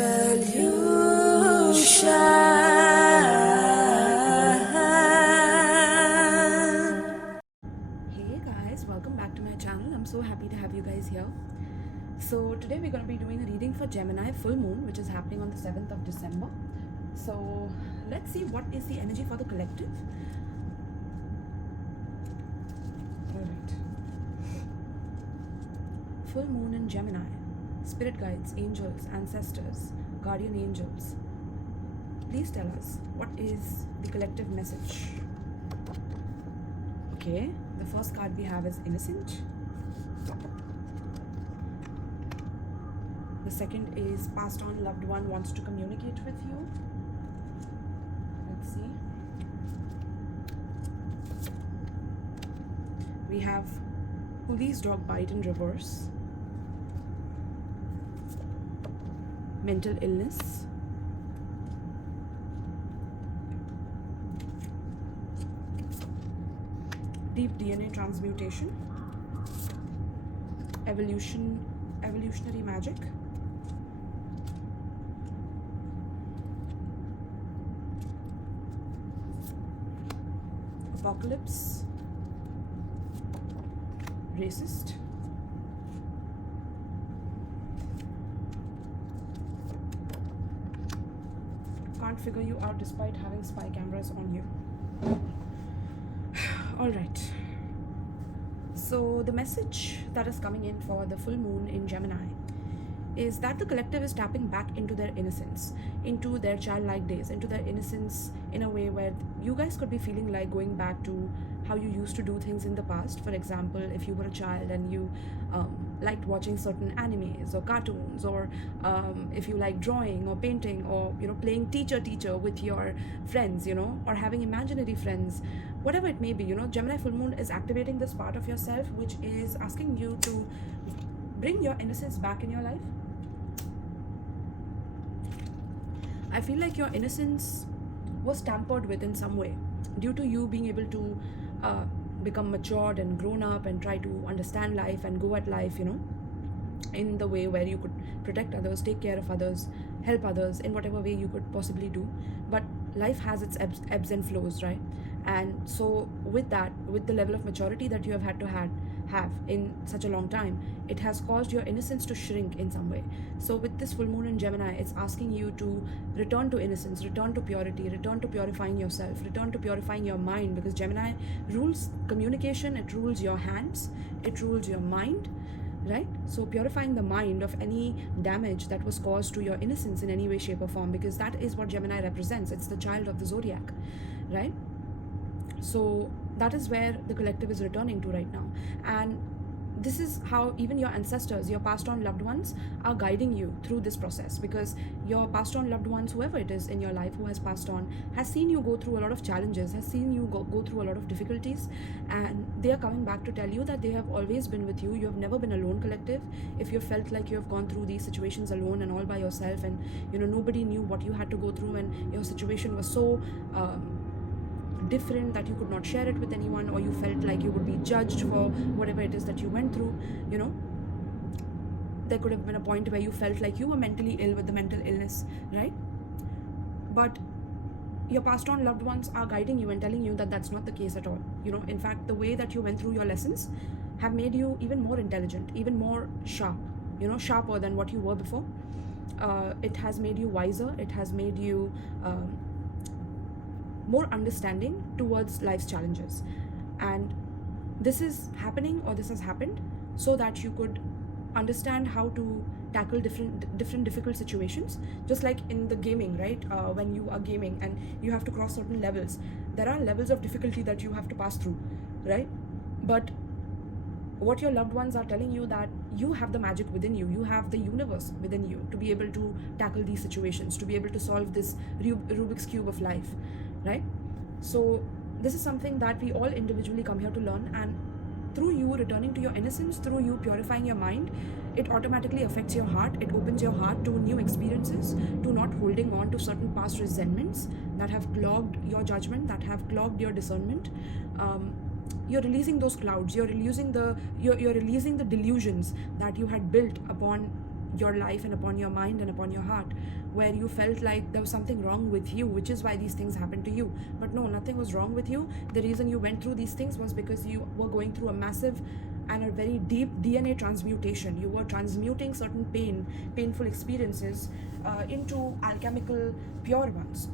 Hey guys, welcome back to my channel. I'm so happy to have you guys here. So today we're going to be doing a reading for Gemini full moon, which is happening on the 7th of December. So let's see what is the energy for the collective. Alright. Full moon in Gemini. Spirit guides, angels, ancestors, guardian angels. Please tell us, what is the collective message? Okay, the first card we have is Innocent. The second is passed on loved one wants to communicate with you. Let's see. We have police dog bite in reverse. Mental illness. Deep DNA transmutation. Evolutionary magic. Apocalypse. Racist. Can't figure you out despite having spy cameras on you. Alright, so the message that is coming in for the full moon in Gemini is that the collective is tapping back into their innocence, into their childlike days, into their innocence in a way where you guys could be feeling like going back to how you used to do things in the past. For example, if you were a child and you liked watching certain animes or cartoons, or if you like drawing or painting, or playing teacher with your friends, or having imaginary friends, whatever it may be, Gemini full moon is activating this part of yourself which is asking you to bring your innocence back in your life. I feel like your innocence was tampered with in some way due to you being able to become matured and grown up and try to understand life and go at life, in the way where you could protect others, take care of others, help others in whatever way you could possibly do. But life has its ebbs and flows, right? And so with that, with the level of maturity that you have had to have in such a long time, it has caused your innocence to shrink in some way. So with this full moon in Gemini, it's asking you to return to innocence, return to purity, return to purifying yourself, return to purifying your mind, because Gemini rules communication, it rules your hands, it rules your mind, right? So purifying the mind of any damage that was caused to your innocence in any way, shape or form, because that is what Gemini represents. It's the child of the zodiac, right? So that is where the collective is returning to right now. And this is how even your ancestors, your passed on loved ones, are guiding you through this process, because your passed on loved ones, whoever it is in your life who has passed on, has seen you go through a lot of challenges, has seen you go through a lot of difficulties, and they are coming back to tell you that they have always been with you. You have never been alone, collective. If you felt like you have gone through these situations alone and all by yourself, and nobody knew what you had to go through, and your situation was so different that you could not share it with anyone, or you felt like you would be judged for whatever it is that you went through, there could have been a point where you felt like you were mentally ill with the mental illness, right? But your passed on loved ones are guiding you and telling you that that's not the case at all. In fact, the way that you went through your lessons have made you even more intelligent, even more sharp, sharper than what you were before. It has made you wiser, it has made you more understanding towards life's challenges. And this is happening, or this has happened, so that you could understand how to tackle different difficult situations. Just like in the gaming, right? When you are gaming and you have to cross certain levels, there are levels of difficulty that you have to pass through, right? But what your loved ones are telling you, that you have the magic within you, you have the universe within you to be able to tackle these situations, to be able to solve this Rubik's Cube of life, right? So this is something that we all individually come here to learn, and through you returning to your innocence, through you purifying your mind, it automatically affects your heart. It opens your heart to new experiences, to not holding on to certain past resentments that have clogged your judgment, that have clogged your discernment. You're releasing those clouds, you're releasing the delusions that you had built upon your life and upon your mind and upon your heart, where you felt like there was something wrong with you, which is why these things happened to you. But no, nothing was wrong with you. The reason you went through these things was because you were going through a massive and a very deep DNA transmutation. You were transmuting certain painful experiences into alchemical pure ones,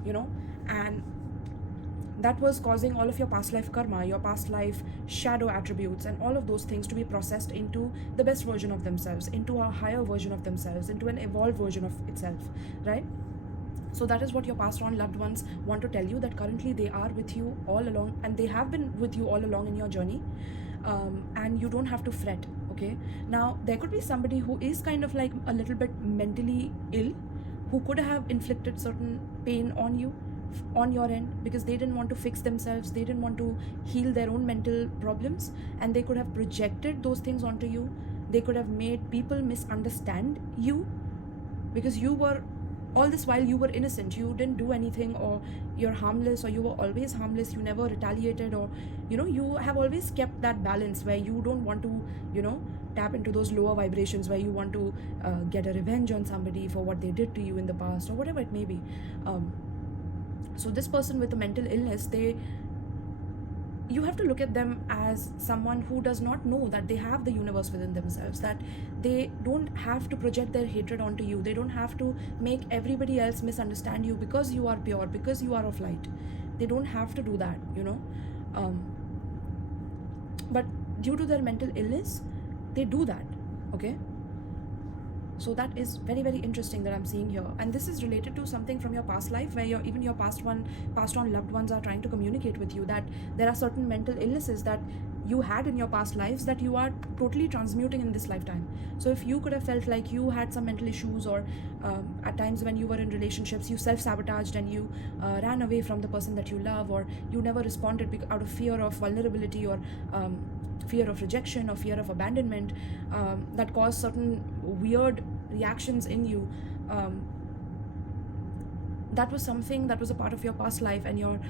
and that was causing all of your past life karma, your past life shadow attributes, and all of those things to be processed into the best version of themselves, into a higher version of themselves, into an evolved version of itself, right? So that is what your passed on loved ones want to tell you, that currently they are with you all along, and they have been with you all along in your journey, and you don't have to fret, okay? Now, there could be somebody who is kind of like a little bit mentally ill, who could have inflicted certain pain on you, on your end, because they didn't want to fix themselves, they didn't want to heal their own mental problems, and they could have projected those things onto you. They could have made people misunderstand you, because you were, all this while you were innocent, you didn't do anything, or you're harmless, or you were always harmless, you never retaliated, or you have always kept that balance where you don't want to tap into those lower vibrations, where you want to get a revenge on somebody for what they did to you in the past, or whatever it may be. So this person with a mental illness, you have to look at them as someone who does not know that they have the universe within themselves, that they don't have to project their hatred onto you, they don't have to make everybody else misunderstand you because you are pure, because you are of light. They don't have to do that, but due to their mental illness, they do that, okay? So that is very, very interesting that I'm seeing here, and this is related to something from your past life, where even your passed on loved ones are trying to communicate with you that there are certain mental illnesses that you had in your past lives that you are totally transmuting in this lifetime. So if you could have felt like you had some mental issues, or at times when you were in relationships you self-sabotaged and you ran away from the person that you love, or you never responded out of fear of vulnerability, or fear of rejection, or fear of abandonment, that caused certain weird reactions in you, that was something that was a part of your past life and your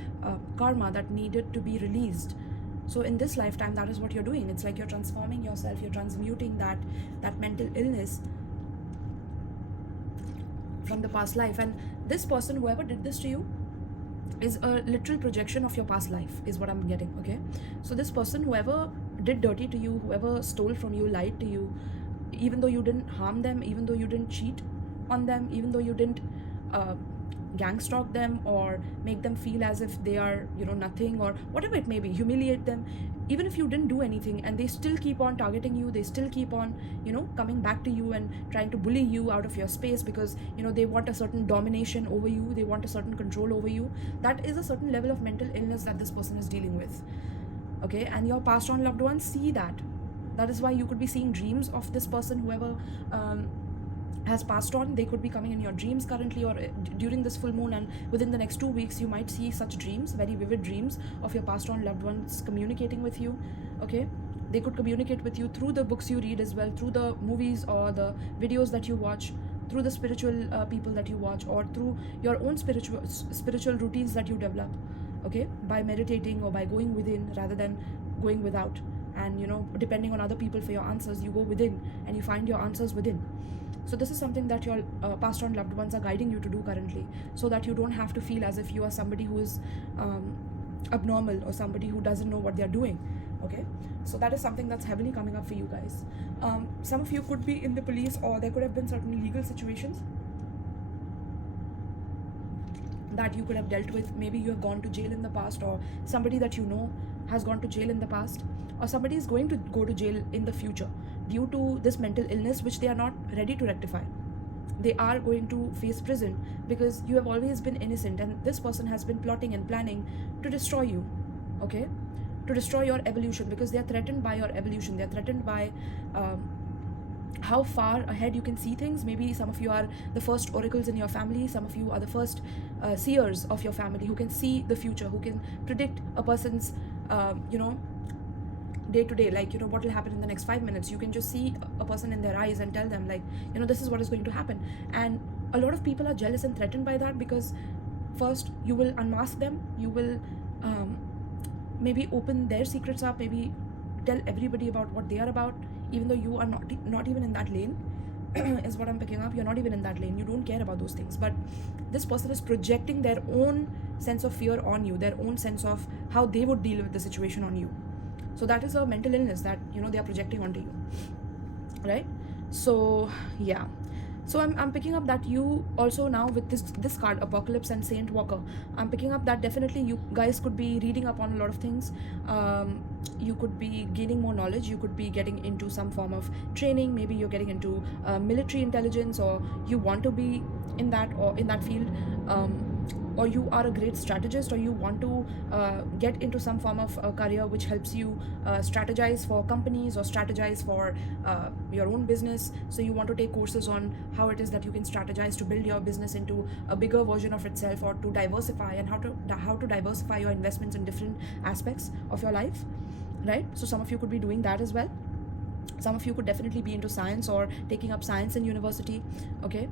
karma that needed to be released. So in this lifetime, that is what you're doing. It's like you're transforming yourself, you're transmuting that mental illness from the past life. And this person, whoever did this to you, is a literal projection of your past life, is what I'm getting, okay? So this person, whoever did dirty to you, whoever stole from you, lied to you, even though you didn't harm them, even though you didn't cheat on them, even though you didn't gang stalk them or make them feel as if they are nothing, or whatever it may be, humiliate them, even if you didn't do anything, and they still keep on targeting you, they still keep on coming back to you and trying to bully you out of your space, because they want a certain domination over you, they want a certain control over you. That is a certain level of mental illness that this person is dealing with, okay? And your passed on loved ones see that. That is why you could be seeing dreams of this person, whoever has passed on. They could be coming in your dreams currently, or during this full moon, and within the next 2 weeks you might see such dreams, very vivid dreams of your passed on loved ones communicating with you, okay? They could communicate with you through the books you read as well, through the movies or the videos that you watch, through the spiritual people that you watch, or through your own spiritual routines that you develop, okay? By meditating or by going within rather than going without. And depending on other people for your answers, you go within and you find your answers within. So this is something that your passed on loved ones are guiding you to do currently, so that you don't have to feel as if you are somebody who is abnormal, or somebody who doesn't know what they're doing, okay? So that is something that's heavily coming up for you guys. Some of you could be in the police, or there could have been certain legal situations that you could have dealt with. Maybe you have gone to jail in the past, or somebody that has gone to jail in the past, or somebody is going to go to jail in the future due to this mental illness, which they are not ready to rectify. They are going to face prison because you have always been innocent, and this person has been plotting and planning to destroy you, okay? To destroy your evolution, because they are threatened by your evolution. They are threatened by how far ahead you can see things. Maybe some of you are the first oracles in your family, some of you are the first seers of your family, who can see the future, who can predict a person's day to day, like what will happen in the next 5 minutes. You can just see a person in their eyes and tell them, like, this is what is going to happen. And a lot of people are jealous and threatened by that, because first you will unmask them, you will maybe open their secrets up, maybe tell everybody about what they are about, even though you are not even in that lane. is what I'm picking up. You're not even in that lane. You don't care about those things. But this person is projecting their own sense of fear on you, their own sense of how they would deal with the situation on you. So that is a mental illness that, they are projecting onto you, right? So yeah. So I'm picking up that you also now with this card, Apocalypse and Saint Walker, I'm picking up that definitely you guys could be reading up on a lot of things. You could be gaining more knowledge. You could be getting into some form of training. Maybe you're getting into military intelligence, or you want to be in that field. Or you are a great strategist, or you want to get into some form of career which helps you strategize for companies or strategize for your own business. So you want to take courses on how it is that you can strategize to build your business into a bigger version of itself, or to diversify, and how to diversify your investments in different aspects of your life, right? So some of you could be doing that as well. Some of you could definitely be into science or taking up science in university, okay?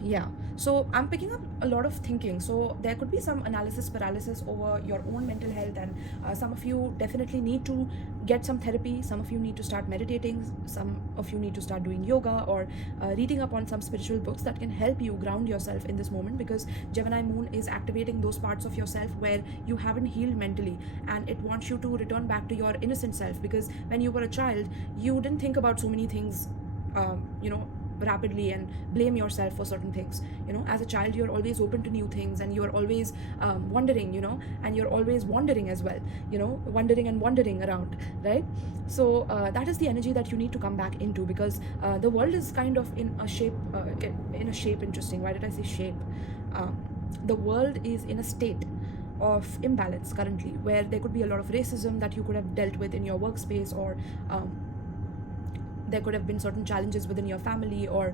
Yeah, so I'm picking up a lot of thinking. So there could be some analysis paralysis over your own mental health, and some of you definitely need to get some therapy. Some of you need to start meditating. Some of you need to start doing yoga, or reading up on some spiritual books that can help you ground yourself in this moment, because Gemini moon is activating those parts of yourself where you haven't healed mentally, and it wants you to return back to your innocent self. Because when you were a child, you didn't think about so many things rapidly and blame yourself for certain things. As a child, you're always open to new things, and you're always wondering, and you're always wandering as well, wondering and wandering around, right? So that is the energy that you need to come back into, because the world is kind of in a shape, interesting. Why did I say shape? The world is in a state of imbalance currently, where there could be a lot of racism that you could have dealt with in your workspace, or there could have been certain challenges within your family, or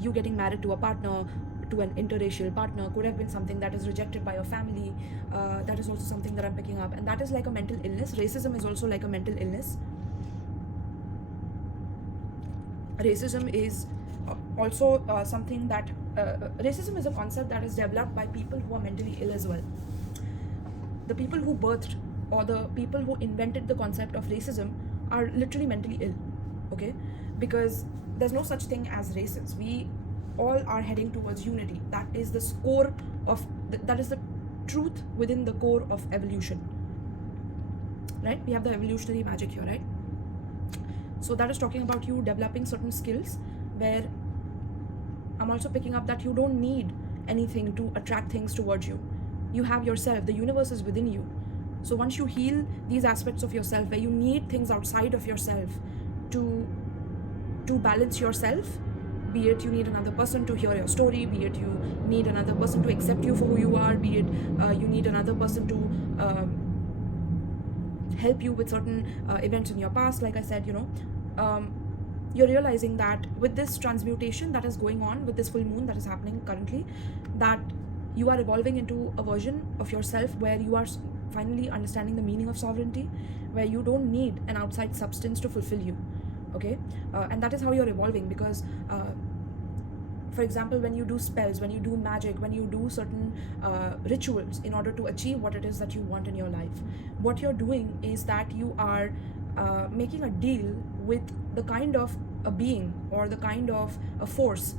you getting married to a partner, to an interracial partner, could have been something that is rejected by your family. That is also something that I'm picking up, and that is like a mental illness. Racism is also like a mental illness. Racism is also something that racism is a concept that is developed by people who are mentally ill as well. The people who birthed, or the people who invented the concept of racism, are literally mentally ill, okay? Because there's no such thing as races. We all are heading towards unity. That is the core of that is the truth within the core of evolution, right? We have the evolutionary magic here, right? So that is talking about you developing certain skills, where I'm also picking up that you don't need anything to attract things towards you. You have yourself. The universe is within you. So once you heal these aspects of yourself, where you need things outside of yourself to balance yourself, be it you need another person to hear your story, be it you need another person to accept you for who you are, be it you need another person to help you with certain events in your past, like I said, you're realizing that with this transmutation that is going on, with this full moon that is happening currently, that you are evolving into a version of yourself where you are finally understanding the meaning of sovereignty, where you don't need an outside substance to fulfill you, okay? And that is how you're evolving, because for example, when you do spells, when you do magic, when you do certain rituals in order to achieve what it is that you want in your life, what you're doing is that you are making a deal with the kind of a being, or the kind of a force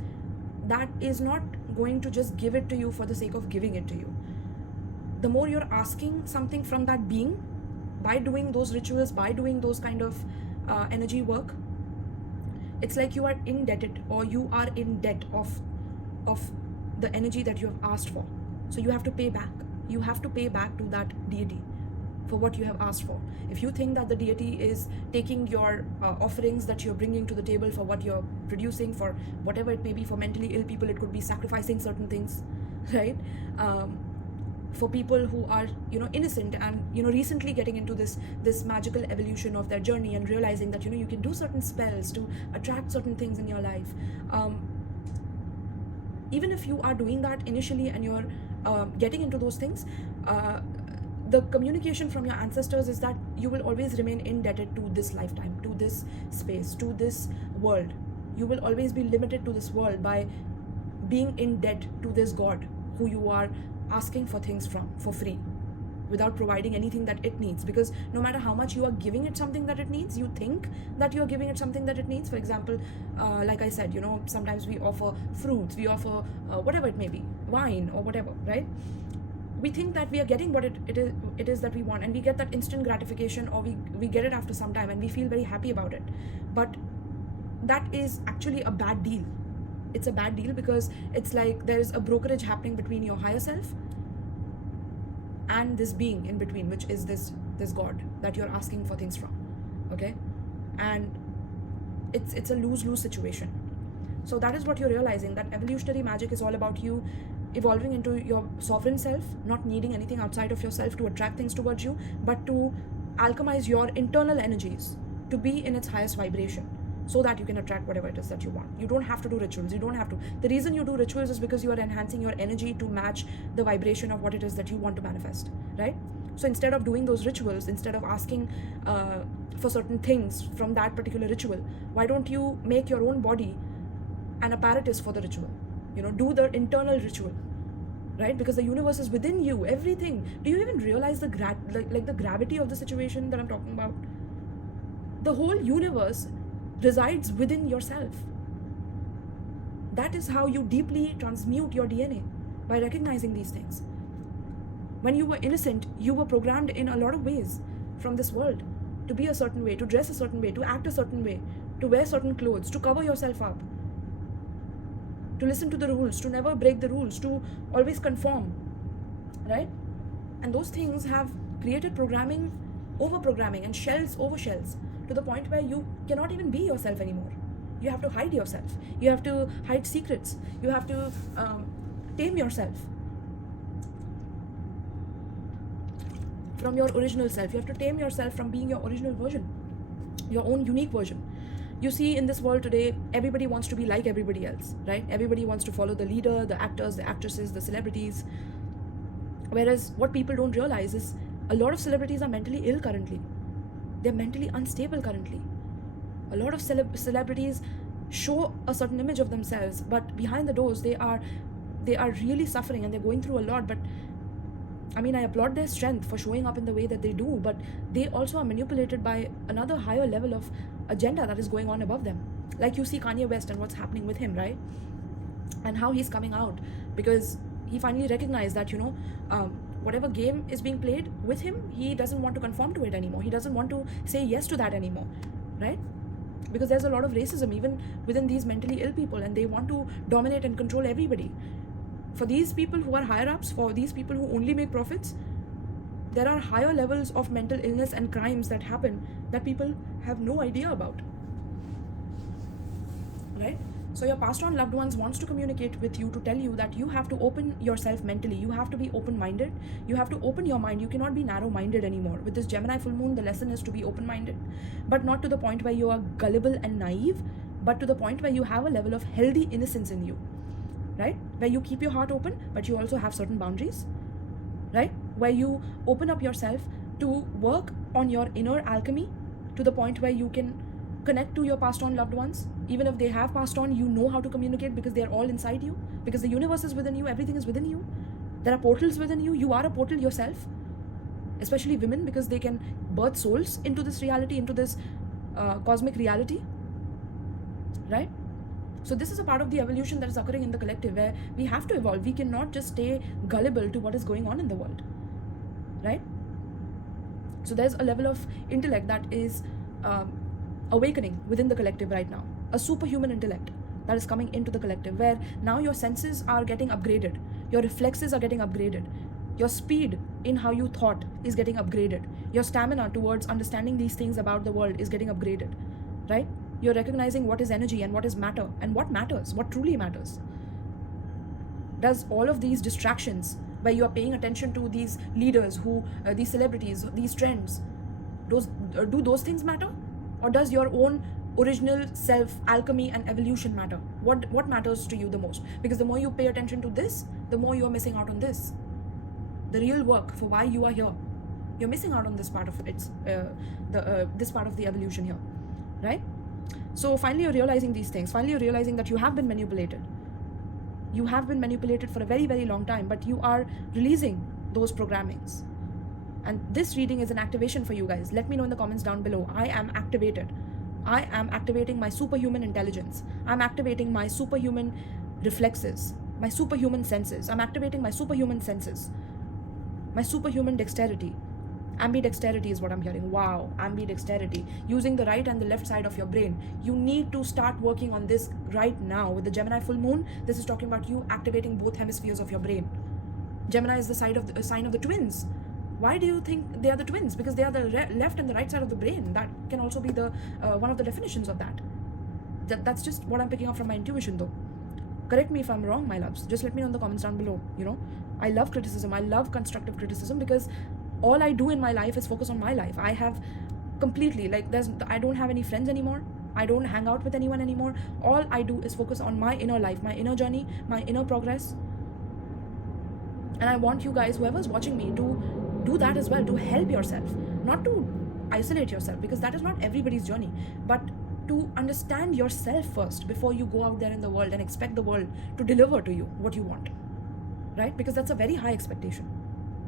that is not going to just give it to you for the sake of giving it to you. The more you're asking something from that being, by doing those rituals, by doing those kind of energy work, it's like you are indebted, or you are in debt of the energy that you have asked for. So you have to pay back. You have to pay back to that deity for what you have asked for. If you think that the deity is taking your offerings that you're bringing to the table for what you're producing, for whatever it may be, for mentally ill people, it could be sacrificing certain things, right? For people who are innocent and recently getting into this magical evolution of their journey, and realizing that you can do certain spells to attract certain things in your life. Even if you are doing that initially and you're getting into those things, the communication from your ancestors is that you will always remain indebted to this lifetime, to this space, to this world. You will always be limited to this world by being in debt to this God who you are asking for things from for free. without providing anything that it needs, because no matter how much you are giving it something that it needs, you think that you are giving it something that it needs. For example, like I said, sometimes we offer fruits, we offer whatever it may be, wine or whatever, right? We think that we are getting what it is that we want, and we get that instant gratification, or we get it after some time and we feel very happy about it. But that is actually a bad deal. It's a bad deal, because it's like there's a brokerage happening between your higher self and this being in between, which is this God that you're asking for things from, okay? And it's a lose-lose situation. So that is what you're realizing, that evolutionary magic is all about you evolving into your sovereign self, not needing anything outside of yourself to attract things towards you, but to alchemize your internal energies to be in its highest vibration, so that you can attract whatever it is that you want. You don't have to do rituals. You don't have to. The reason you do rituals is because you are enhancing your energy to match the vibration of what it is that you want to manifest, right? So instead of doing those rituals, instead of asking for certain things from that particular ritual, why don't you make your own body an apparatus for the ritual? Do the internal ritual, right? Because the universe is within you, everything. Do you even realize the gravity of the situation that I'm talking about? The whole universe resides within yourself. That is how you deeply transmute your DNA, by recognizing these things. When you were innocent, you were programmed in a lot of ways from this world to be a certain way, to dress a certain way, to act a certain way, to wear certain clothes, to cover yourself up, to listen to the rules, to never break the rules, to always conform, right? And those things have created programming, over-programming, and shells over shells, to the point where you cannot even be yourself anymore. You have to hide yourself. You have to hide secrets. You have to tame yourself from your original self. You have to tame yourself from being your original version, your own unique version. You see, in this world today, everybody wants to be like everybody else, right? Everybody wants to follow the leader, the actors, the actresses, the celebrities. Whereas what people don't realize is a lot of celebrities are mentally ill currently. They're mentally unstable currently. A lot of celebrities show a certain image of themselves, but behind the doors, they are really suffering, and they're going through a lot. But I mean, I applaud their strength for showing up in the way that they do, but they also are manipulated by another higher level of agenda that is going on above them. Like you see Kanye West and what's happening with him, right? And how he's coming out, because he finally recognized that, whatever game is being played with him, he doesn't want to conform to it anymore. He doesn't want to say yes to that anymore, right? Because there's a lot of racism even within these mentally ill people, and they want to dominate and control everybody. For these people who are higher ups, for these people who only make profits, there are higher levels of mental illness and crimes that happen that people have no idea about, right? So your passed on loved ones wants to communicate with you to tell you that you have to open yourself mentally. You have to be open-minded. You have to open your mind. You cannot be narrow-minded anymore. With this Gemini full moon, the lesson is to be open-minded, but not to the point where you are gullible and naive, but to the point where you have a level of healthy innocence in you, right? Where you keep your heart open, but you also have certain boundaries, right? Where you open up yourself to work on your inner alchemy to the point where you can connect to your passed on loved ones. Even if they have passed on, you know how to communicate because they're all inside you, because the universe is within you, everything is within you. There are portals within you. You are a portal yourself, especially women, because they can birth souls into this reality, into this cosmic reality, right? So this is a part of the evolution that is occurring in the collective, where we have to evolve. We cannot just stay gullible to what is going on in the world, right? So there's a level of intellect that is awakening within the collective right now, a superhuman intellect that is coming into the collective, where now your senses are getting upgraded, your reflexes are getting upgraded, your speed in how you thought is getting upgraded, your stamina towards understanding these things about the world is getting upgraded, right? You're recognizing what is energy and what is matter, and what matters, what truly matters. Does all of these distractions where you are paying attention to these leaders, these celebrities, these trends, do those things matter? Or does your own original self, alchemy and evolution matter? What matters to you the most? Because the more you pay attention to this, the more you are missing out on this. The real work for why you are here. You're missing out on this part of this part of the evolution here, right? So finally you're realizing these things. Finally you're realizing that you have been manipulated. You have been manipulated for a very, very long time, but you are releasing those programmings. And this reading is an activation for you guys. Let me know in the comments down below. I am activated. I am activating my superhuman intelligence. I'm activating my superhuman reflexes, my superhuman senses. I'm activating my superhuman senses, my superhuman dexterity. Ambidexterity is what I'm hearing. Wow, ambidexterity. Using the right and the left side of your brain. You need to start working on this right now. With the Gemini full moon, this is talking about you activating both hemispheres of your brain. Gemini is the sign of the twins. Why do you think they are the twins? Because they are the left and the right side of the brain. That can also be the one of the definitions of that. That's just what I'm picking up from my intuition, though. Correct me if I'm wrong, my loves. Just let me know in the comments down below. You know, I love criticism. I love constructive criticism, because all I do in my life is focus on my life. I have completely, I don't have any friends anymore. I don't hang out with anyone anymore. All I do is focus on my inner life, my inner journey, my inner progress. And I want you guys, whoever's watching me, to do that as well, to help yourself, not to isolate yourself, because that is not everybody's journey, but to understand yourself first before you go out there in the world and expect the world to deliver to you what you want, right? Because that's a very high expectation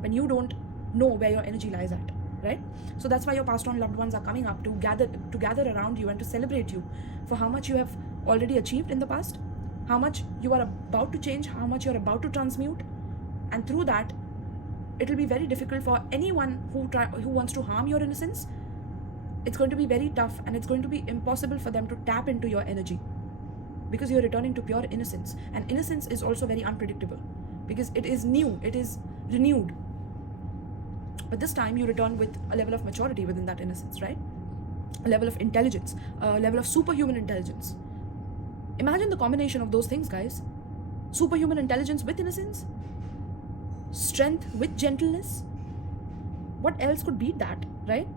when you don't know where your energy lies at, right? So that's why your passed on loved ones are coming up to gather around you and to celebrate you for how much you have already achieved in the past, how much you are about to change, how much you're about to transmute. And through that, it will be very difficult for anyone who wants to harm your innocence. It's going to be very tough, and it's going to be impossible for them to tap into your energy, because you're returning to pure innocence. And innocence is also very unpredictable, because it is new, it is renewed. But this time you return with a level of maturity within that innocence, right? A level of intelligence, a level of superhuman intelligence. Imagine the combination of those things, guys. Superhuman intelligence with innocence, strength with gentleness. What else could beat that, right?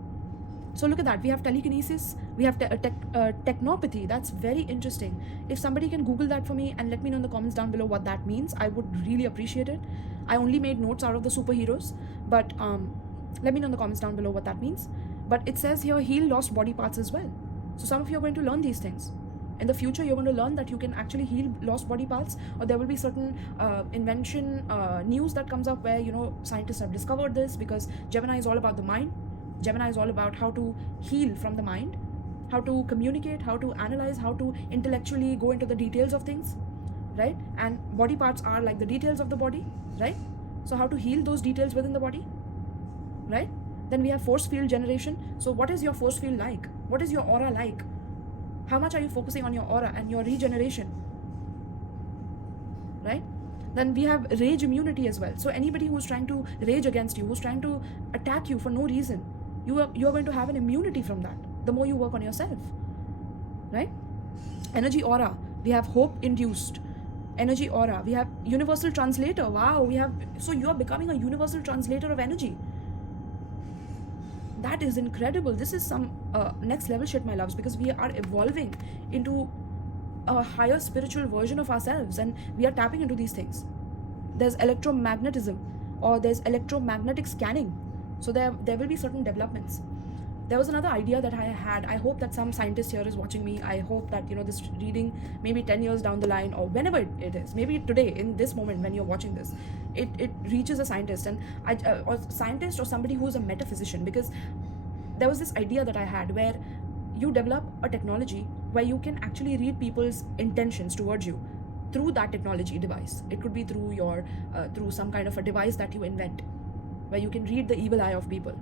So look at that. We have telekinesis, we have 𝗃𝗃𝗃𝗃. That's very interesting. If somebody can Google that for me and let me know in the comments down below what that means, I would really appreciate it. I only made notes out of the superheroes, but let me know in the comments down below what that means. But it says here, heal lost body parts as well. So some of you are going to learn these things. In the future, you're going to learn that you can actually heal lost body parts, or there will be certain invention news that comes up where, you know, scientists have discovered this, because Gemini is all about the mind. Gemini is all about how to heal from the mind, how to communicate, how to analyze, how to intellectually go into the details of things, right? And body parts are like the details of the body, right? So how to heal those details within the body, right? Then we have force field generation. So what is your force field like? What is your aura like? How much are you focusing on your aura and your regeneration, right? Then we have rage immunity as well. So anybody who's trying to rage against you, who's trying to attack you for no reason, you are going to have an immunity from that the more you work on yourself, right? Energy aura, we have hope induced energy aura. We have universal translator. Wow, so you are becoming a universal translator of energy. That is incredible. This is some next level shit, my loves, because we are evolving into a higher spiritual version of ourselves, and we are tapping into these things. There's electromagnetism, or there's electromagnetic scanning. So there will be certain developments. There was another idea that I had. I hope that some scientist here is watching me. I hope that, you know, this reading, maybe 10 years down the line, or whenever it is, maybe today, in this moment when you're watching this, it reaches a scientist, and or scientist, or somebody who's a metaphysician, because there was this idea that I had where you develop a technology where you can actually read people's intentions towards you through that technology device. It could be through your through some kind of a device that you invent, where you can read the evil eye of people.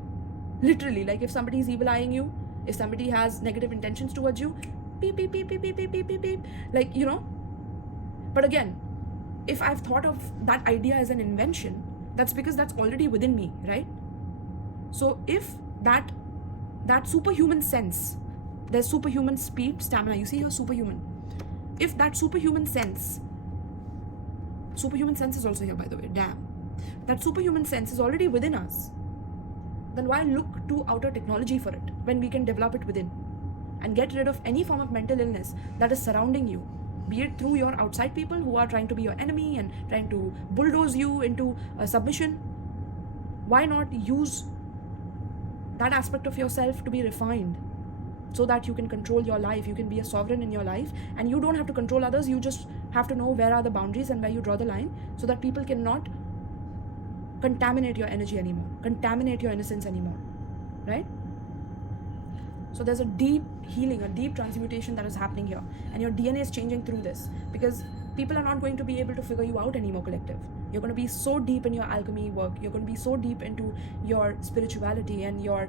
Literally, like if somebody is evil eyeing you, if somebody has negative intentions towards you, beep, beep, beep, beep, beep, beep, beep, beep, beep, like, you know. But again, if I've thought of that idea as an invention, that's because that's already within me, right? So if that superhuman sense, there's superhuman speed, stamina, you see here, superhuman. If that superhuman sense is also here, by the way, damn. That superhuman sense is already within us, then why look to outer technology for it when we can develop it within and get rid of any form of mental illness that is surrounding you, be it through your outside people who are trying to be your enemy and trying to bulldoze you into submission. Why not use that aspect of yourself to be refined, so that you can control your life, you can be a sovereign in your life, and you don't have to control others. You just have to know where are the boundaries and where you draw the line, so that people cannot contaminate your energy anymore, contaminate your innocence anymore, right? So there's a deep healing, a deep transmutation that is happening here, and your DNA is changing through this, because people are not going to be able to figure you out anymore, collective. You're going to be so deep in your alchemy work, you're going to be so deep into your spirituality and your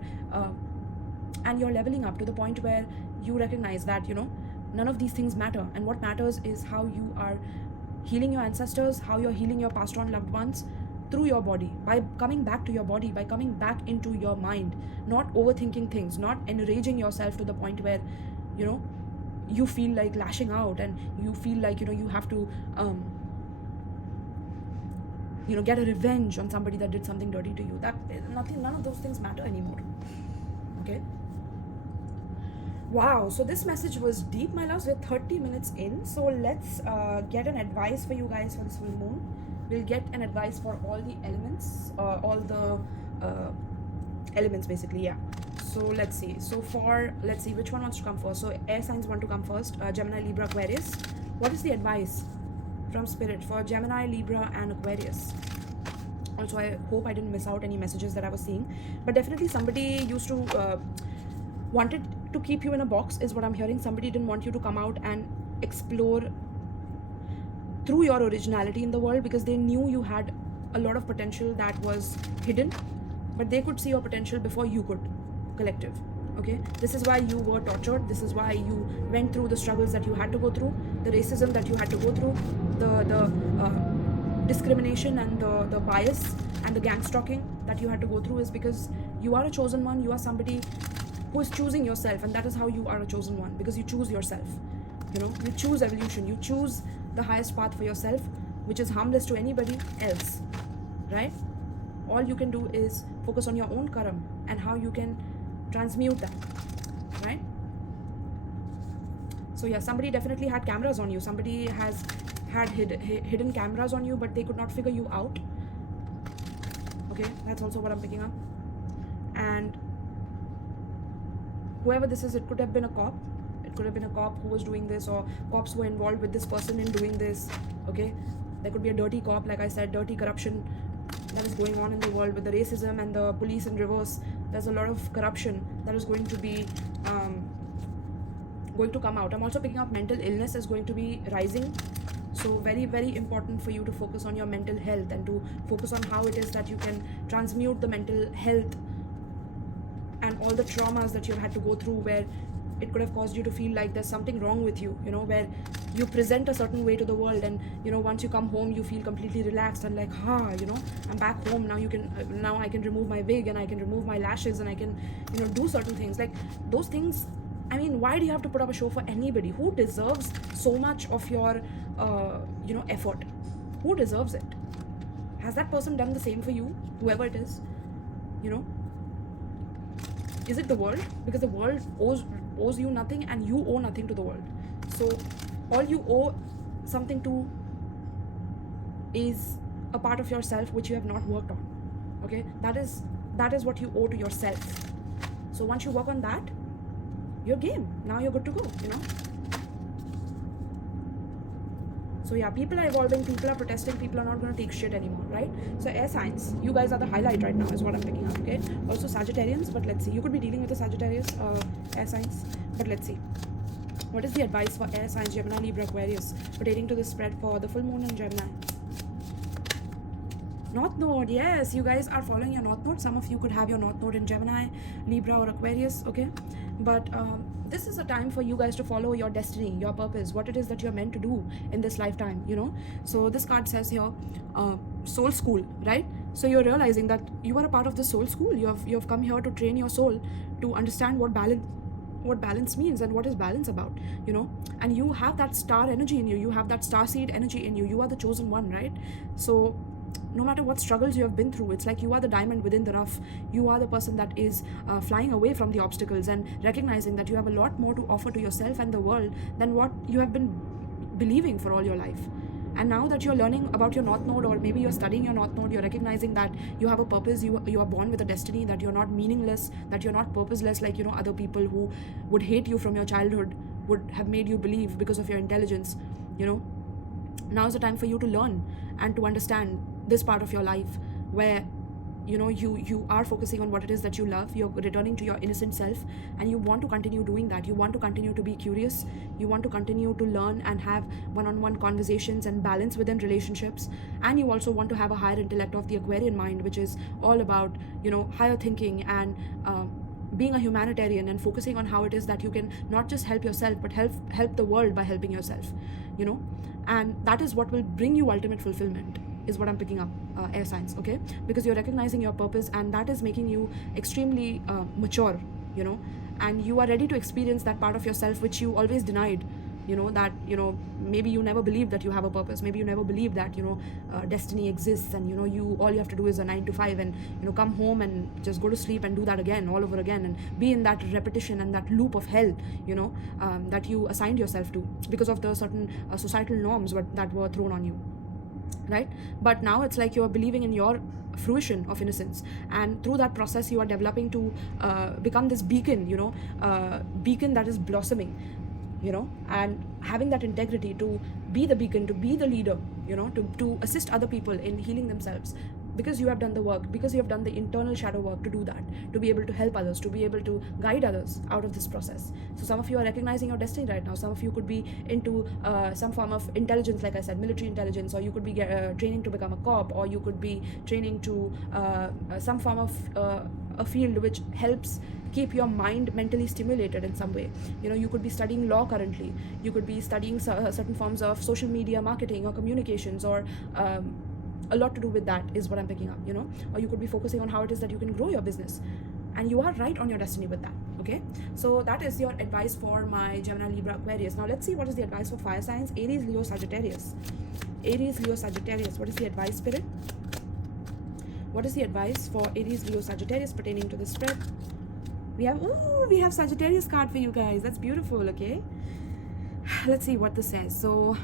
leveling up to the point where you recognize that, you know, none of these things matter, and what matters is how you are healing your ancestors, how you're healing your passed on loved ones through your body, by coming back to your body, by coming back into your mind, not overthinking things, not enraging yourself to the point where, you know, you feel like lashing out and you feel like, you know, you have to you know, get a revenge on somebody that did something dirty to you. None of those things matter anymore. Okay. Wow, so this message was deep, my loves. We're 30 minutes in, so let's get an advice for you guys for this full moon. We'll get an advice for all the elements, all the elements basically, yeah. So let's see. Let's see which one wants to come first. So air signs want to come first. Gemini, Libra, Aquarius. What is the advice from Spirit for Gemini, Libra, and Aquarius? Also, I hope I didn't miss out any messages that I was seeing, but definitely somebody used to wanted to keep you in a box, is what I'm hearing. Somebody didn't want you to come out and explore through your originality in the world, because they knew you had a lot of potential that was hidden, but they could see your potential before you could, collective. Okay, this is why you were tortured, this is why you went through the struggles that you had to go through, the racism that you had to go through, the discrimination and the bias and the gang stalking that you had to go through, is because you are a chosen one. You are somebody who is choosing yourself, and that is how you are a chosen one, because you choose yourself. You know, you choose evolution, you choose the highest path for yourself, which is harmless to anybody else, right? All you can do is focus on your own karma and how you can transmute that, right? So yeah, somebody definitely had cameras on you. Somebody has had hidden cameras on you, but they could not figure you out. Okay, that's also what I'm picking up. And whoever this is, it could have been a cop. It could have been a cop who was doing this, or cops were involved with this person in doing this. Okay, there could be a dirty cop, like I said, dirty corruption that is going on in the world with the racism and the police in reverse. There's a lot of corruption that is going to be going to come out. I'm also picking up mental illness is going to be rising. So very, very important for you to focus on your mental health and to focus on how it is that you can transmute the mental health and all the traumas that you've had to go through, where it could have caused you to feel like there's something wrong with you, you know, where you present a certain way to the world, and you know, once you come home you feel completely relaxed and like, you know, I'm back home now. Now I can remove my wig and I can remove my lashes and I can, you know, do certain things. Like those things, I mean, why do you have to put up a show for anybody? Who deserves so much of your you know, effort? Who deserves it? Has that person done the same for you, whoever it is? You know, is it the world? Because the world owes you nothing and you owe nothing to the world. So all you owe something to is a part of yourself which you have not worked on. Okay, that is what you owe to yourself. So once you work on that, you're game. Now you're good to go, you know. So yeah, people are evolving, people are protesting, people are not going to take shit anymore, right? So air signs, you guys are the highlight right now is what I'm picking up, okay? Also Sagittarians, but let's see. You could be dealing with the Sagittarius, air signs, but let's see. What is the advice for air signs, Gemini, Libra, Aquarius, pertaining to this spread for the full moon in Gemini? North Node, yes, you guys are following your North Node. Some of you could have your North Node in Gemini, Libra, or Aquarius, okay? But this is a time for you guys to follow your destiny, your purpose, what it is that you're meant to do in this lifetime, you know? So this card says here, soul school, right? So you're realizing that you are a part of the soul school. You have come here to train your soul to understand what balance means and what is balance about, you know? And you have that star energy in you. You have that star seed energy in you. You are the chosen one, right? So no matter what struggles you have been through, it's like you are the diamond within the rough. You are the person that is flying away from the obstacles and recognizing that you have a lot more to offer to yourself and the world than what you have been believing for all your life. And now that you're learning about your North Node, or maybe you're studying your North Node, you're recognizing that you have a purpose, you are born with a destiny, that you're not meaningless, that you're not purposeless like, you know, other people who would hate you from your childhood would have made you believe because of your intelligence, you know. Now is the time for you to learn and to understand this part of your life, where you are focusing on what it is that you love. You're returning to your innocent self, and you want to continue doing that. You want to continue to be curious. You want to continue to learn and have one-on-one conversations and balance within relationships. And you also want to have a higher intellect of the Aquarian mind, which is all about higher thinking and being a humanitarian, and focusing on how it is that you can not just help yourself but help the world by helping yourself. And that is what will bring you ultimate fulfillment, is what I'm picking up, air signs, okay? Because you're recognizing your purpose, and that is making you extremely mature, and you are ready to experience that part of yourself which you always denied, that maybe you never believed that you have a purpose. Maybe you never believed that destiny exists, and you all you have to do is a 9 to 5 and come home and just go to sleep and do that again, all over again, and be in that repetition and that loop of hell, that you assigned yourself to because of the certain societal norms that were thrown on you, right? But now it's like you're believing in your fruition of innocence, and through that process you are developing to become this beacon, beacon that is blossoming, and having that integrity to be the beacon, to be the leader, to assist other people in healing themselves, because you have done the work, because you have done the internal shadow work to do that, to be able to help others, to be able to guide others out of this process. So some of you are recognizing your destiny right now. Some of you could be into some form of intelligence, like I said, military intelligence, or you could be training to become a cop, or you could be training to some form of a field which helps keep your mind mentally stimulated in some way. You could be studying law currently. You could be studying certain forms of social media marketing or communications, or a lot to do with that is what I'm picking up, or you could be focusing on how it is that you can grow your business, and you are right on your destiny with that, okay? So that is your advice for my Gemini, Libra, Aquarius. Now let's see what is the advice for fire signs: Aries, Leo, Sagittarius. Aries, Leo, Sagittarius. What is the advice, Spirit? What is the advice for Aries, Leo, Sagittarius pertaining to the spread? We have Sagittarius card for you guys. That's beautiful, okay? Let's see what this says. So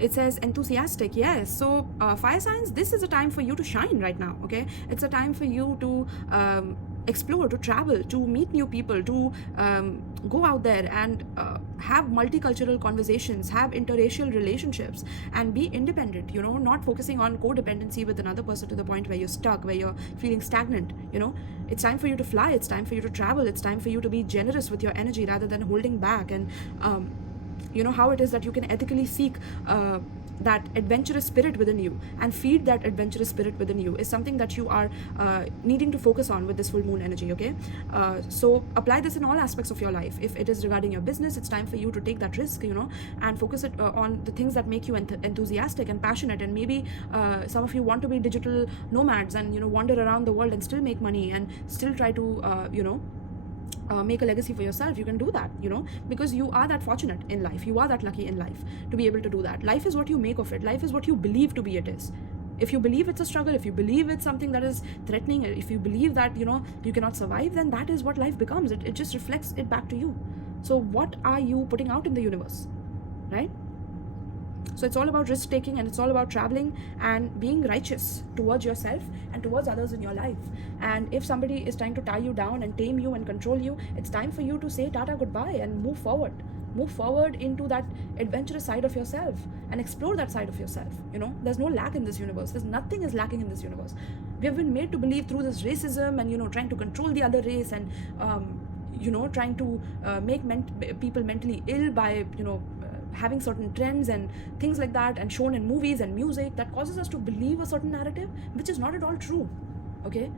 it says enthusiastic, yes. So fire signs, this is a time for you to shine right now, okay? It's a time for you to explore, to travel, to meet new people, to go out there and have multicultural conversations, have interracial relationships, and be independent, not focusing on codependency with another person to the point where you're stuck, where you're feeling stagnant. It's time for you to fly, it's time for you to travel, it's time for you to be generous with your energy rather than holding back, and how it is that you can ethically seek that adventurous spirit within you and feed that adventurous spirit within you is something that you are needing to focus on with this full moon energy, okay? So apply this in all aspects of your life. If it is regarding your business, it's time for you to take that risk, and focus it on the things that make you enthusiastic and passionate. And maybe some of you want to be digital nomads and wander around the world and still make money and still try to make a legacy for yourself. You can do that, because you are that fortunate in life. You are that lucky in life to be able to do that. Life is what you make of it. Life is what you believe to be it is. If you believe it's a struggle, if you believe it's something that is threatening, if you believe that, you cannot survive, then that is what life becomes. It just reflects it back to you. So what are you putting out in the universe, right? So it's all about risk taking, and it's all about traveling and being righteous towards yourself and towards others in your life. And if somebody is trying to tie you down and tame you and control you, it's time for you to say tata goodbye and move forward. Move forward into that adventurous side of yourself and explore that side of yourself. There's no lack in this universe. There's nothing is lacking in this universe. We have been made to believe through this racism and trying to control the other race and trying to make people mentally ill by having certain trends and things like that, and shown in movies and music that causes us to believe a certain narrative which is not at all true, okay?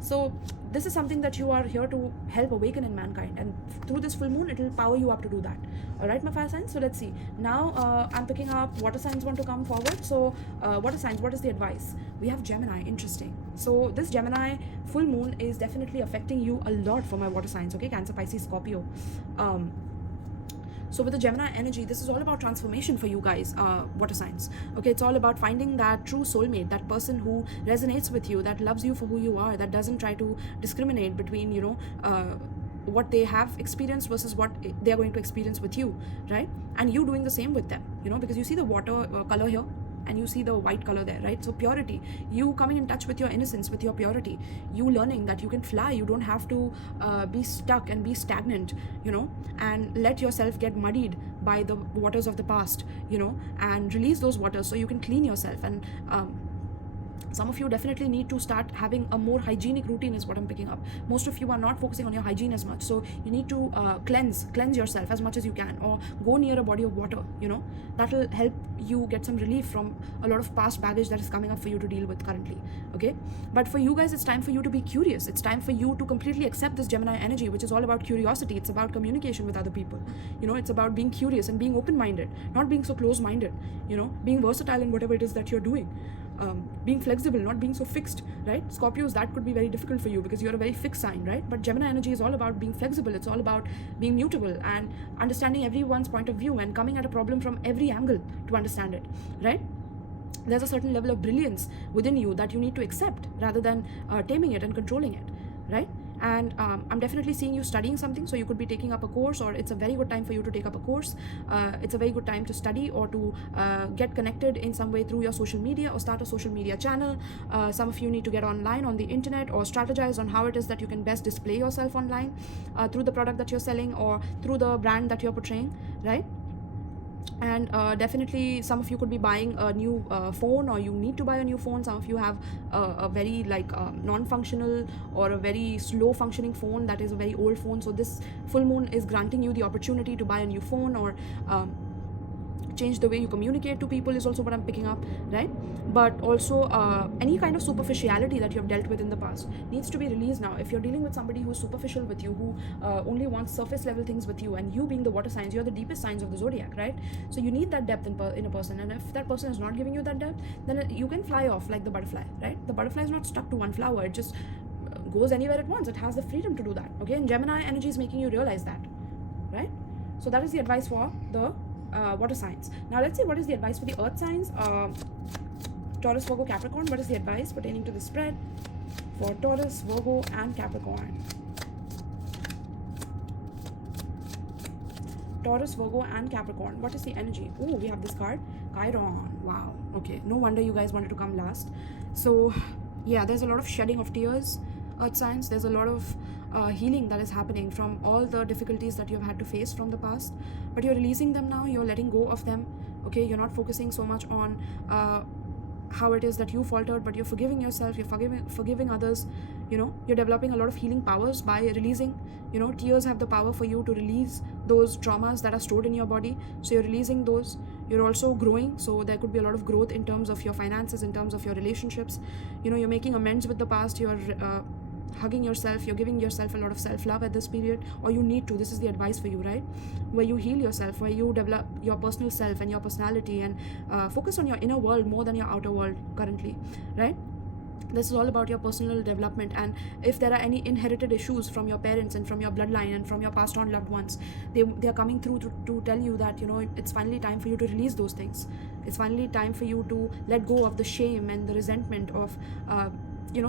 So this is something that you are here to help awaken in mankind, and through this full moon it will power you up to do that. All right, my fire signs. So let's see now. I'm picking up water signs want to come forward. So water signs, what is the advice? We have Gemini. Interesting. So this Gemini full moon is definitely affecting you a lot for my water signs, okay? Cancer, Pisces, Scorpio. So with the Gemini energy, this is all about transformation for you guys, water signs. Okay, it's all about finding that true soulmate, that person who resonates with you, that loves you for who you are, that doesn't try to discriminate between, what they have experienced versus what they are going to experience with you, right? And you doing the same with them, because you see the water color here, and you see the white color there, right? So purity, you coming in touch with your innocence, with your purity, you learning that you can fly, you don't have to be stuck and be stagnant, and let yourself get muddied by the waters of the past, and release those waters so you can clean yourself and Some of you definitely need to start having a more hygienic routine is what I'm picking up. Most of you are not focusing on your hygiene as much, so you need to cleanse yourself as much as you can, or go near a body of water. That'll help you get some relief from a lot of past baggage that is coming up for you to deal with currently. Okay, but for you guys, it's time for you to be curious. It's time for you to completely accept this Gemini energy, which is all about curiosity. It's about communication with other people. It's about being curious and being open-minded, not being so close-minded. Being versatile in whatever it is that you're doing. Being flexible, not being so fixed, right? Scorpios, that could be very difficult for you because you're a very fixed sign, right? But Gemini energy is all about being flexible. It's all about being mutable and understanding everyone's point of view and coming at a problem from every angle to understand it, right? There's a certain level of brilliance within you that you need to accept rather than taming it and controlling it, right? And I'm definitely seeing you studying something, so you could be taking up a course, or it's a very good time for you to take up a course. It's a very good time to study or to get connected in some way through your social media, or start a social media channel. Some of you need to get online on the internet or strategize on how it is that you can best display yourself online through the product that you're selling or through the brand that you're portraying, right? And definitely some of you could be buying a new phone, or you need to buy a new phone. Some of you have a very non-functional or a very slow functioning phone that is a very old phone. So this full moon is granting you the opportunity to buy a new phone, or change the way you communicate to people is also what I'm picking up, right? But also any kind of superficiality that you have dealt with in the past needs to be released now. If you're dealing with somebody who's superficial with you, who only wants surface level things with you, and you being the water signs, you're the deepest signs of the zodiac, right? So you need that depth in a person, and if that person is not giving you that depth, then you can fly off like the butterfly, right? The butterfly is not stuck to one flower. It just goes anywhere it wants. It has the freedom to do that, okay? And Gemini energy is making you realize that, right? So that is the advice for the water signs. Now let's see what is the advice for the earth signs. Taurus, Virgo, Capricorn. What is the advice pertaining to the spread for Taurus, Virgo and Capricorn? Taurus, Virgo and Capricorn. What is the energy? Oh, we have this card, Chiron. Wow. Okay, no wonder you guys wanted to come last. So yeah, there's a lot of shedding of tears, earth signs. There's a lot of healing that is happening from all the difficulties that you've had to face from the past, but you're releasing them now. You're letting go of them, okay? You're not focusing so much on how it is that you faltered, but you're forgiving yourself, you're forgiving others. You're developing a lot of healing powers by releasing. Tears have the power for you to release those traumas that are stored in your body, so you're releasing those. You're also growing, so there could be a lot of growth in terms of your finances, in terms of your relationships. You're making amends with the past. You're hugging yourself, you're giving yourself a lot of self-love at this period, or you need to. This is the advice for you, right? Where you heal yourself, where you develop your personal self and your personality, and focus on your inner world more than your outer world currently, right? This is all about your personal development. And if there are any inherited issues from your parents and from your bloodline and from your passed on loved ones, they are coming through to tell you that it's finally time for you to release those things. It's finally time for you to let go of the shame and the resentment of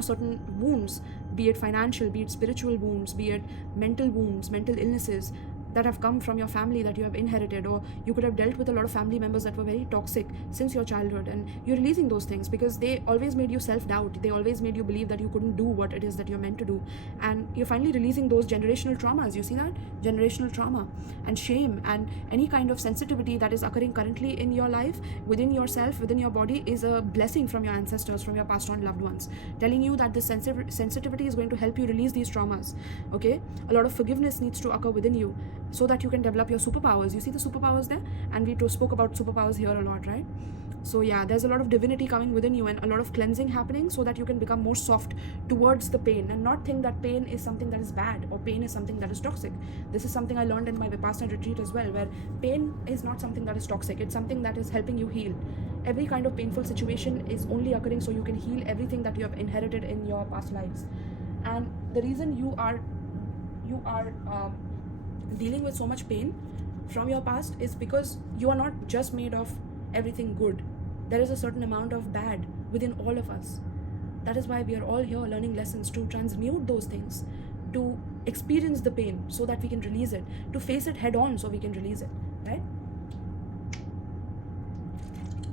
certain wounds, be it financial, be it spiritual wounds, be it mental wounds, mental illnesses that have come from your family that you have inherited, or you could have dealt with a lot of family members that were very toxic since your childhood, and you're releasing those things because they always made you self-doubt. They always made you believe that you couldn't do what it is that you're meant to do, and you're finally releasing those generational traumas. You see that? Generational trauma and shame and any kind of sensitivity that is occurring currently in your life, within yourself, within your body, is a blessing from your ancestors, from your passed on loved ones, telling you that this sensitivity is going to help you release these traumas, okay? A lot of forgiveness needs to occur within you, so that you can develop your superpowers. You see the superpowers there? And we spoke about superpowers here a lot, right? So yeah, there's a lot of divinity coming within you and a lot of cleansing happening so that you can become more soft towards the pain and not think that pain is something that is bad or pain is something that is toxic. This is something I learned in my Vipassana retreat as well, where pain is not something that is toxic. It's something that is helping you heal. Every kind of painful situation is only occurring so you can heal everything that you have inherited in your past lives. And the reason you are dealing with so much pain from your past is because you are not just made of everything good. There is a certain amount of bad within all of us. That is why we are all here learning lessons to transmute those things, to experience the pain so that we can release it, to face it head on so we can release it, right?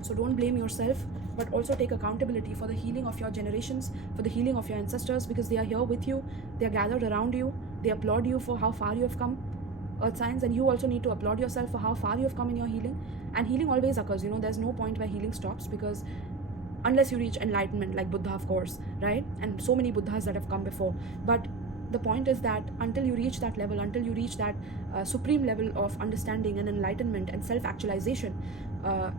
So don't blame yourself, but also take accountability for the healing of your generations, for the healing of your ancestors, because they are here with you, they are gathered around you, they applaud you for how far you have come, earth signs, and you also need to applaud yourself for how far you have come in your healing. And healing always occurs, there's no point where healing stops, because unless you reach enlightenment like Buddha, of course, right? And so many Buddhas that have come before. But the point is that until you reach that level, until you reach that supreme level of understanding and enlightenment and self-actualization,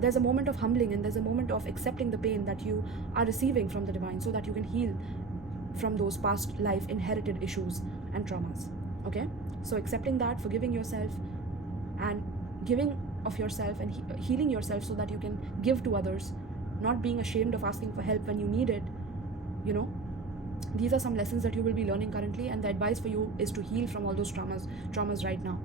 there's a moment of humbling, and there's a moment of accepting the pain that you are receiving from the divine, so that you can heal from those past life inherited issues and traumas. Okay, so accepting that, forgiving yourself, and giving of yourself, and healing yourself so that you can give to others, not being ashamed of asking for help when you need it. You know, these are some lessons that you will be learning currently, and the advice for you is to heal from all those traumas right now,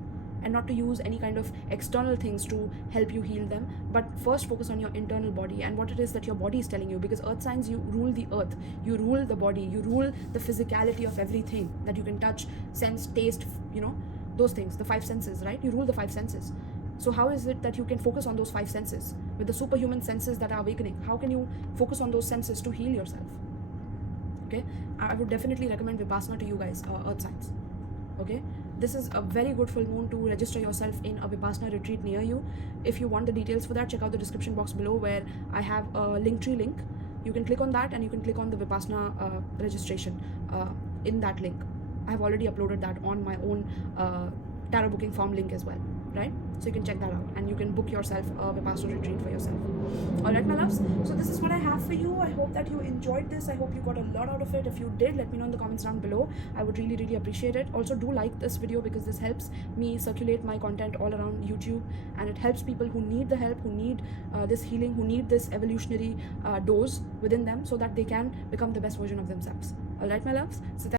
and not to use any kind of external things to help you heal them, but first focus on your internal body and what it is that your body is telling you. Because earth signs, you rule the earth, you rule the body, you rule the physicality of everything that you can touch, sense, taste, you know, those things, the 5 senses, right? You rule the 5 senses. So how is it that you can focus on those 5 senses with the superhuman senses that are awakening? How can you focus on those senses to heal yourself? Okay, I would definitely recommend Vipassana to you guys, earth signs. Okay, this is a very good full moon to register yourself in a Vipassana retreat near you. If you want the details for that, check out the description box below, where I have a Linktree link. You can click on that, and you can click on the Vipassana registration in that link. I have already uploaded that on my own tarot booking form link as well, right? So you can check that out, and you can book yourself a Vipassana retreat for yourself. Alright, my loves, so this is what I have for you. I hope that you enjoyed this. I hope you got a lot out of it. If you did, let me know in the comments down below. I would really, really appreciate it. Also, do like this video, because this helps me circulate my content all around YouTube, and it helps people who need the help, who need this healing, who need this evolutionary dose within them, so that they can become the best version of themselves. Alright, my loves, so